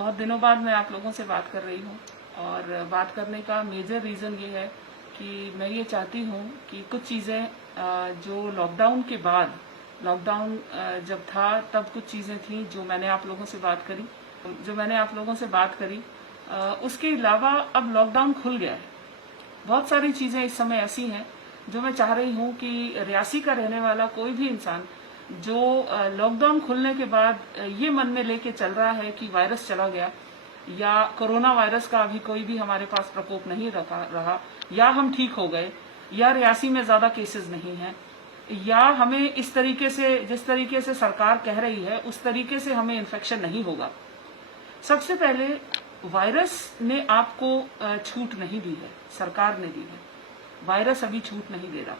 बहुत दिनों बाद मैं आप लोगों से बात कर रही हूँ और बात करने का मेजर रीज़न ये है कि मैं ये चाहती हूँ कि कुछ चीज़ें जो लॉकडाउन के बाद, लॉकडाउन जब था तब कुछ चीज़ें थी जो मैंने आप लोगों से बात करी, उसके अलावा अब लॉकडाउन खुल गया है। बहुत सारी चीज़ें इस समय ऐसी हैं जो मैं चाह रही हूँ कि रियासी का रहने वाला कोई भी इंसान जो लॉकडाउन खुलने के बाद ये मन में लेके चल रहा है कि वायरस चला गया या कोरोना वायरस का अभी कोई भी हमारे पास प्रकोप नहीं रहा या हम ठीक हो गए या रियासी में ज्यादा केसेस नहीं हैं या हमें इस तरीके से, जिस तरीके से सरकार कह रही है उस तरीके से हमें इन्फेक्शन नहीं होगा। सबसे पहले वायरस ने आपको छूट नहीं दी है, सरकार ने दी है। वायरस अभी छूट नहीं दे रहा।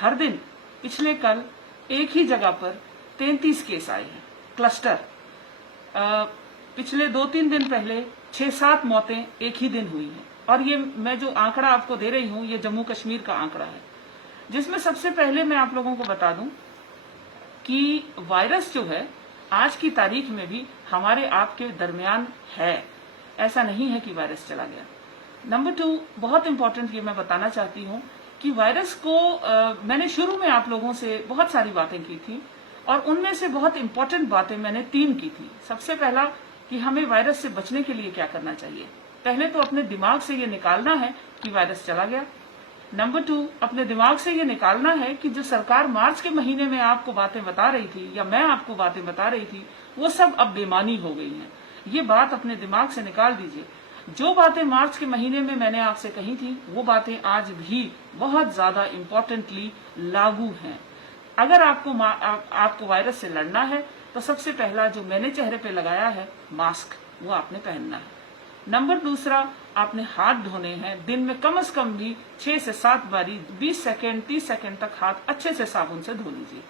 हर दिन पिछले कल एक ही जगह पर 33 केस आए हैं, क्लस्टर। पिछले 2-3 दिन पहले 6-7 मौतें एक ही दिन हुई हैं और ये मैं जो आंकड़ा आपको दे रही हूँ ये जम्मू कश्मीर का आंकड़ा है, जिसमें सबसे पहले मैं आप लोगों को बता दूं कि वायरस जो है आज की तारीख में भी हमारे आपके दरमियान है। ऐसा नहीं है कि वायरस चला गया। नंबर 2, बहुत इंपॉर्टेंट ये मैं बताना चाहती हूँ कि वायरस को मैंने शुरू में आप लोगों से बहुत सारी बातें की थी और उनमें से बहुत इंपॉर्टेंट बातें मैंने 3 की थी। सबसे पहला कि हमें वायरस से बचने के लिए क्या करना चाहिए। पहले तो अपने दिमाग से ये निकालना है कि वायरस चला गया। नंबर 2, अपने दिमाग से ये निकालना है कि जो सरकार मार्च के महीने में आपको बातें बता रही थी या मैं आपको बातें बता रही थी वो सब अब बेमानी हो गई हैं। ये बात अपने दिमाग से निकाल दीजिए। जो बातें मार्च के महीने में मैंने आपसे कही थी वो बातें आज भी बहुत ज्यादा इम्पोर्टेंटली लागू हैं। अगर आपको वायरस से लड़ना है तो सबसे पहला जो मैंने चेहरे पे लगाया है मास्क, वो आपने पहनना है। नंबर 2, आपने हाथ धोने हैं। दिन में कम से कम भी 6 से 7 बारी 20 सेकेंड 30 सेकेंड तक हाथ अच्छे से साबुन से धो लीजिए।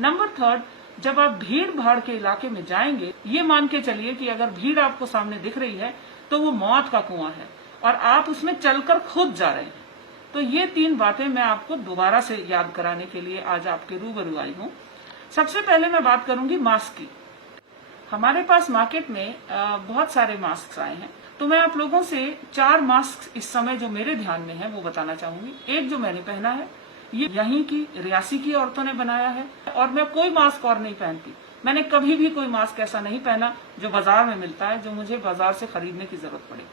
नंबर 3, जब आप भीड़ भाड़ के इलाके में जाएंगे, ये मान के चलिए कि अगर भीड़ आपको सामने दिख रही है तो वो मौत का कुआं है और आप उसमें चलकर खुद जा रहे हैं। तो ये 3 बातें मैं आपको दोबारा से याद कराने के लिए आज आपके रूबरू आई हूँ। सबसे पहले मैं बात करूंगी मास्क की। हमारे पास मार्केट में बहुत सारे मास्क आए हैं, तो मैं आप लोगों से 4 मास्क इस समय जो मेरे ध्यान में है वो बताना चाहूंगी। एक जो मैंने पहना है ये यहीं की रियासी की औरतों ने बनाया है और मैं कोई मास्क और नहीं पहनती। मैंने कभी भी कोई मास्क ऐसा नहीं पहना जो बाजार में मिलता है, जो मुझे बाजार से खरीदने की जरूरत पड़े।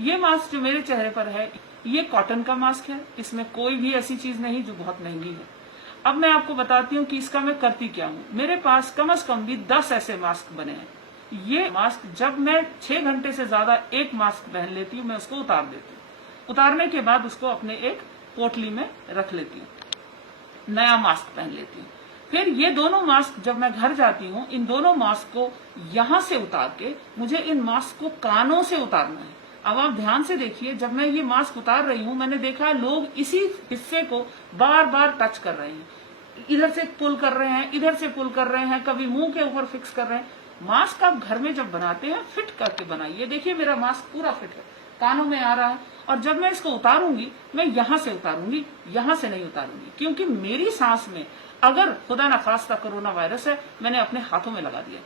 ये मास्क जो मेरे चेहरे पर है ये कॉटन का मास्क है, इसमें कोई भी ऐसी चीज नहीं जो बहुत महंगी है। अब मैं आपको बताती हूँ कि इसका मैं करती क्या हूँ। मेरे पास कम से कम भी 10 ऐसे मास्क बने हैं। ये मास्क जब मैं 6 घंटे से ज्यादा एक मास्क पहन लेती हूँ मैं उसको उतार देती हूँ। उतारने के बाद उसको अपने एक पोटली में रख लेती हूँ, नया मास्क पहन लेती हूँ। फिर ये दोनों मास्क जब मैं घर जाती हूँ, इन दोनों मास्क को यहाँ से उतार के मुझे इन मास्क को कानों से उतारना है। अब आप ध्यान से देखिए, जब मैं ये मास्क उतार रही हूँ मैंने देखा है लोग इसी हिस्से को बार बार टच कर रहे हैं, इधर से पुल कर रहे हैं, इधर से पुल कर रहे हैं, कभी मुंह के ऊपर फिक्स कर रहे हैं। मास्क आप घर में जब बनाते हैं फिट करके बनाइए। देखिए मेरा मास्क पूरा फिट है, कानों में आ रहा है और जब मैं इसको उतारूंगी मैं यहाँ से उतारूंगी, यहाँ से नहीं उतारूंगी, क्योंकि मेरी सांस में अगर खुदा न खास्ता कोरोना वायरस है मैंने अपने हाथों में लगा दिया,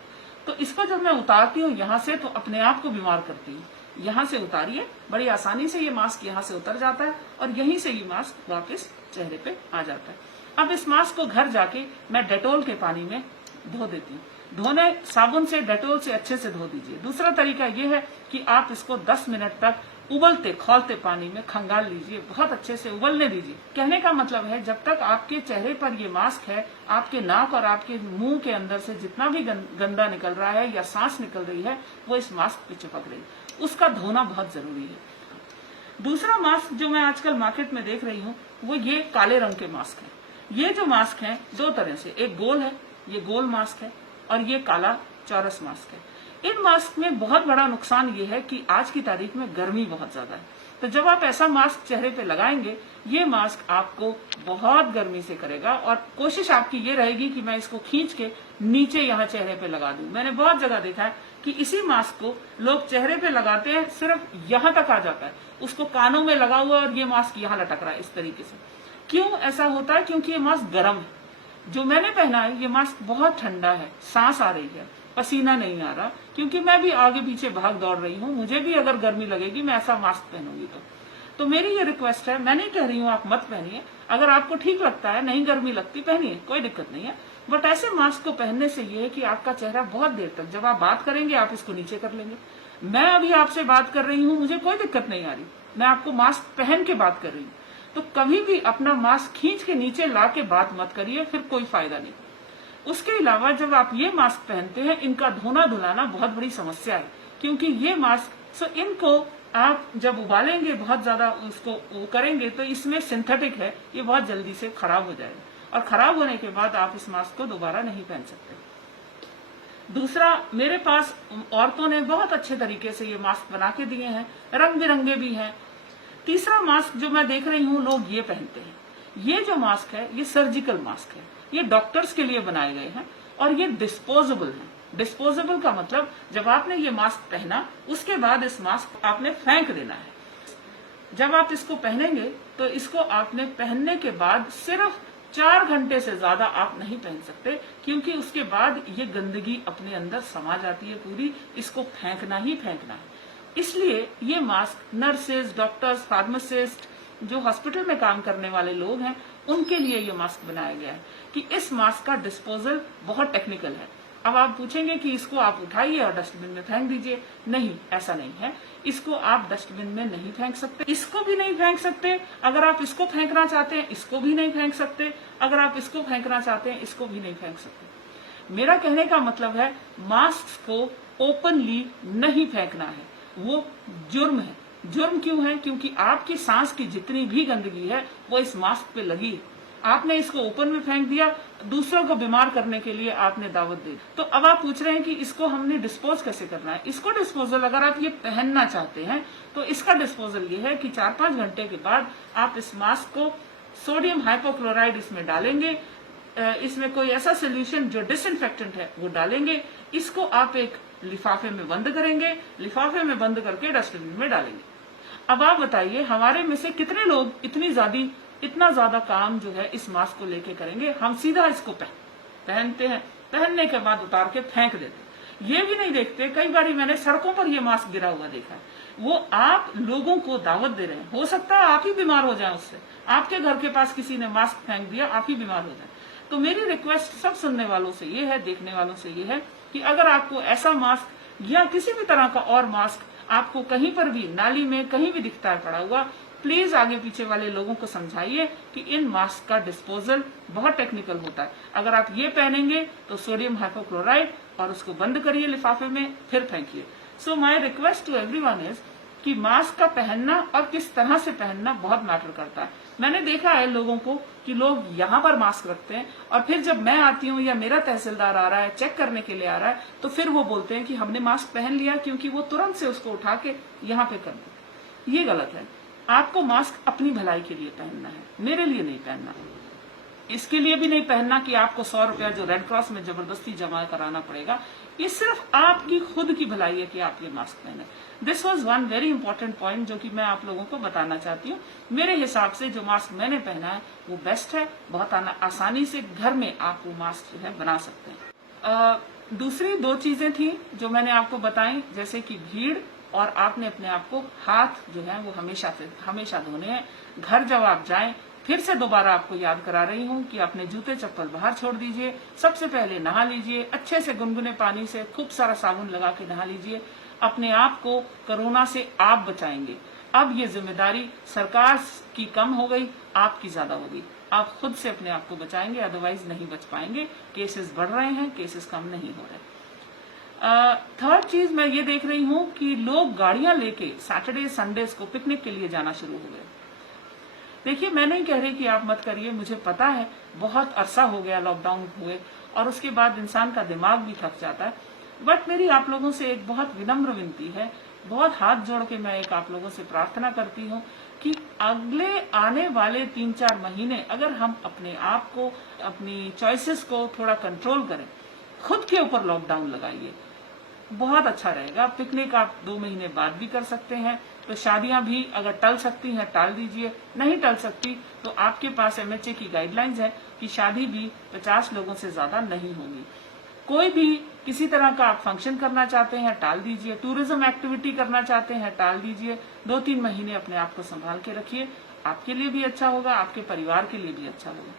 तो इसको जब मैं उतारती हूँ यहाँ से तो अपने आप को बीमार करती हूँ। यहाँ से उतारिए, बड़ी आसानी से ये मास्क यहाँ से उतर जाता है और यहीं से ये मास्क वापस चेहरे पे आ जाता है। अब इस मास्क को घर जाके मैं डेटोल के पानी में धो देती हूँ। धोने साबुन से, डेटोल से अच्छे से धो दीजिए। दूसरा तरीका ये है कि आप इसको 10 मिनट तक उबलते खौलते पानी में खंगाल लीजिए, बहुत अच्छे से उबलने दीजिए। कहने का मतलब है जब तक आपके चेहरे पर ये मास्क है, आपके नाक और आपके मुंह के अंदर से जितना भी गंदा निकल रहा है या सांस निकल रही है वो इस मास्क पे चिपक रही है, उसका धोना बहुत जरूरी है। दूसरा मास्क जो मैं आजकल मार्केट में देख रही हूँ वो ये काले रंग के मास्क है। ये जो मास्क है 2 तरह से, एक गोल है, ये गोल मास्क है और ये काला चौरस मास्क है। इन मास्क में बहुत बड़ा नुकसान ये है कि आज की तारीख में गर्मी बहुत ज्यादा है, तो जब आप ऐसा मास्क चेहरे पे लगाएंगे ये मास्क आपको बहुत गर्मी से करेगा और कोशिश आपकी ये रहेगी कि मैं इसको खींच के नीचे यहाँ चेहरे पे लगा दूं। मैंने बहुत जगह देखा है कि इसी मास्क को लोग चेहरे पे लगाते हैं, सिर्फ यहाँ तक आ जाता है, उसको कानों में लगा हुआ और ये मास्क यहाँ लटक रहा है इस तरीके से। क्यों ऐसा होता है? क्योंकि ये मास्क गर्म है। जो मैंने पहना है ये मास्क बहुत ठंडा है, सांस आ रही है पसीना नहीं आ रहा, क्योंकि मैं भी आगे पीछे भाग दौड़ रही हूँ, मुझे भी अगर गर्मी लगेगी मैं ऐसा मास्क पहनूंगी तो मेरी ये रिक्वेस्ट है, मैं नहीं कह रही हूँ आप मत पहनिए, अगर आपको ठीक लगता है, नहीं गर्मी लगती, पहनिए, कोई दिक्कत नहीं है। बट ऐसे मास्क को पहनने से ये है कि आपका चेहरा बहुत देर तक, जब आप बात करेंगे आप इसको नीचे कर लेंगे। मैं अभी आपसे बात कर रही हूँ, मुझे कोई दिक्कत नहीं आ रही, मैं आपको मास्क पहन के बात कर रही हूँ। तो कभी भी अपना मास्क खींच के नीचे ला के बात मत करिए, फिर कोई फायदा नहीं। उसके अलावा जब आप ये मास्क पहनते हैं, इनका धोना धुलाना बहुत बड़ी समस्या है, क्योंकि ये मास्क इनको आप जब उबालेंगे, बहुत ज्यादा उसको वो करेंगे, तो इसमें सिंथेटिक है, ये बहुत जल्दी से खराब हो जाएगा, और खराब होने के बाद आप इस मास्क को दोबारा नहीं पहन सकते। दूसरा, मेरे पास औरतों ने बहुत अच्छे तरीके से ये मास्क बना के दिए हैं, रंग बिरंगे भी हैं। तीसरा मास्क जो मैं देख रही हूँ लोग ये पहनते हैं, ये जो मास्क है ये सर्जिकल मास्क है, ये डॉक्टर्स के लिए बनाए गए हैं, और ये डिस्पोजेबल है। डिस्पोजेबल का मतलब जब आपने ये मास्क पहना, उसके बाद इस मास्क आपने फेंक देना है। जब आप इसको पहनेंगे तो इसको आपने पहनने के बाद सिर्फ 4 घंटे से ज्यादा आप नहीं पहन सकते, क्योंकि उसके बाद ये गंदगी अपने अंदर समा जाती है पूरी, इसको फेंकना ही फेंकना है। इसलिए ये मास्क नर्सेज, डॉक्टर्स, फार्मासिस्ट, जो हॉस्पिटल में काम करने वाले लोग हैं, उनके लिए ये मास्क बनाया गया है कि इस मास्क का डिस्पोजल बहुत टेक्निकल है। अब आप पूछेंगे कि इसको आप उठाइए और डस्टबिन में फेंक दीजिए, नहीं, ऐसा नहीं है। इसको आप डस्टबिन में नहीं फेंक सकते, इसको भी नहीं फेंक सकते। अगर आप इसको फेंकना चाहते हैं, इसको भी नहीं फेंक सकते। अगर आप इसको फेंकना चाहते हैं, इसको भी नहीं फेंक सकते। मेरा कहने का मतलब है, मास्क को ओपनली नहीं फेंकना है, वो जुर्म है। जुर्म क्यों है? क्योंकि आपकी सांस की जितनी भी गंदगी है वो इस मास्क पे लगी है। आपने इसको ओपन में फेंक दिया, दूसरों को बीमार करने के लिए आपने दावत दी। तो अब आप पूछ रहे हैं कि इसको हमने डिस्पोज कैसे करना है। इसको डिस्पोजल, अगर आप ये पहनना चाहते हैं तो इसका डिस्पोजल ये है कि 4-5 घंटे के बाद आप इस मास्क को सोडियम हाइपोक्लोराइड इसमें डालेंगे, इसमें कोई ऐसा सोल्यूशन जो डिसइंफेक्टेंट है वो डालेंगे। इसको आप एक लिफाफे में बंद करेंगे, लिफाफे में बंद करके डस्टबिन में डालेंगे। अब आप बताइए, हमारे में से कितने लोग इतना ज्यादा काम जो है इस मास्क को लेके करेंगे? हम सीधा इसको पहनते हैं, पहनने के बाद उतार के फेंक देते, ये भी नहीं देखते। कई बार मैंने सड़कों पर ये मास्क गिरा हुआ देखा है। वो आप लोगों को दावत दे रहे हैं, हो सकता है आप ही बीमार हो जाए उससे। आपके घर के पास किसी ने मास्क फेंक दिया, आप ही बीमार हो जाए। तो मेरी रिक्वेस्ट सब सुनने वालों से ये है, देखने वालों से ये है कि अगर आपको ऐसा मास्क या किसी भी तरह का और मास्क आपको कहीं पर भी, नाली में कहीं भी दिखता है पड़ा हुआ, प्लीज आगे पीछे वाले लोगों को समझाइए कि इन मास्क का डिस्पोजल बहुत टेक्निकल होता है। अगर आप ये पहनेंगे तो सोडियम हाइपोक्लोराइड, और उसको बंद करिए लिफाफे में, फिर फेंकिए। So my request to everyone is कि मास्क का पहनना और किस तरह से पहनना बहुत मैटर करता है। मैंने देखा है लोगों को कि लोग यहाँ पर मास्क रखते हैं, और फिर जब मैं आती हूँ या मेरा तहसीलदार आ रहा है, चेक करने के लिए आ रहा है, तो फिर वो बोलते हैं कि हमने मास्क पहन लिया, क्योंकि वो तुरंत से उसको उठा के यहाँ पे कर दे। ये गलत है। आपको मास्क अपनी भलाई के लिए पहनना है, मेरे लिए नहीं पहनना। इसके लिए भी नहीं पहनना कि आपको 100 रुपया जो रेड क्रॉस में जबरदस्ती जमा कराना पड़ेगा। ये सिर्फ आपकी खुद की भलाई है कि आप ये मास्क पहने। This was one very important point जो कि मैं आप लोगों को बताना चाहती हूँ। मेरे हिसाब से जो मास्क मैंने पहना है वो बेस्ट है। बहुत आसानी से घर में आप वो मास्क जो है बना सकते हैं। दूसरी 2 चीजें थी जो मैंने आपको बताई, जैसे कि भीड़, और आपने अपने आप को हाथ जो है वो हमेशा धोने हैं। घर जब आप जाएं, फिर से दोबारा आपको याद करा रही हूँ कि अपने जूते चप्पल बाहर छोड़ दीजिए। सबसे पहले नहा लीजिए, अच्छे से गुनगुने पानी से खूब सारा साबुन लगा के नहा लीजिए। अपने आप को कोरोना से आप बचाएंगे। अब ये जिम्मेदारी सरकार की कम हो गई, आपकी ज्यादा होगी। आप खुद से अपने आप को बचाएंगे, अदरवाइज नहीं बच पाएंगे। केसेस बढ़ रहे हैं, केसेस कम नहीं हो रहे। थर्ड चीज मैं ये देख रही हूँ कि लोग गाड़ियां लेके सैटरडे संडेज को पिकनिक के लिए जाना शुरू हो गए। देखिए, मैं नहीं कह रही कि आप मत करिए, मुझे पता है बहुत अरसा हो गया लॉकडाउन हुए, और उसके बाद इंसान का दिमाग भी थक जाता है। बट मेरी आप लोगों से एक बहुत विनम्र विनती है, बहुत हाथ जोड़ के मैं एक आप लोगों से प्रार्थना करती हूँ कि अगले आने वाले 3-4 महीने अगर हम अपने आप को, अपनी चॉइसेस को थोड़ा कंट्रोल करें, खुद के ऊपर लॉकडाउन लगाइए, बहुत अच्छा रहेगा। पिकनिक आप 2 महीने बाद भी कर सकते हैं। तो शादियां भी अगर टल सकती हैं टाल दीजिए, नहीं टल सकती तो आपके पास MHA की गाइडलाइंस है कि शादी भी 50 लोगों से ज्यादा नहीं होगी। कोई भी किसी तरह का आप फंक्शन करना चाहते हैं टाल दीजिए, टूरिज्म एक्टिविटी करना चाहते हैं टाल दीजिए। 2-3 महीने अपने आप को संभाल के रखिए, आपके लिए भी अच्छा होगा, आपके परिवार के लिए भी अच्छा होगा।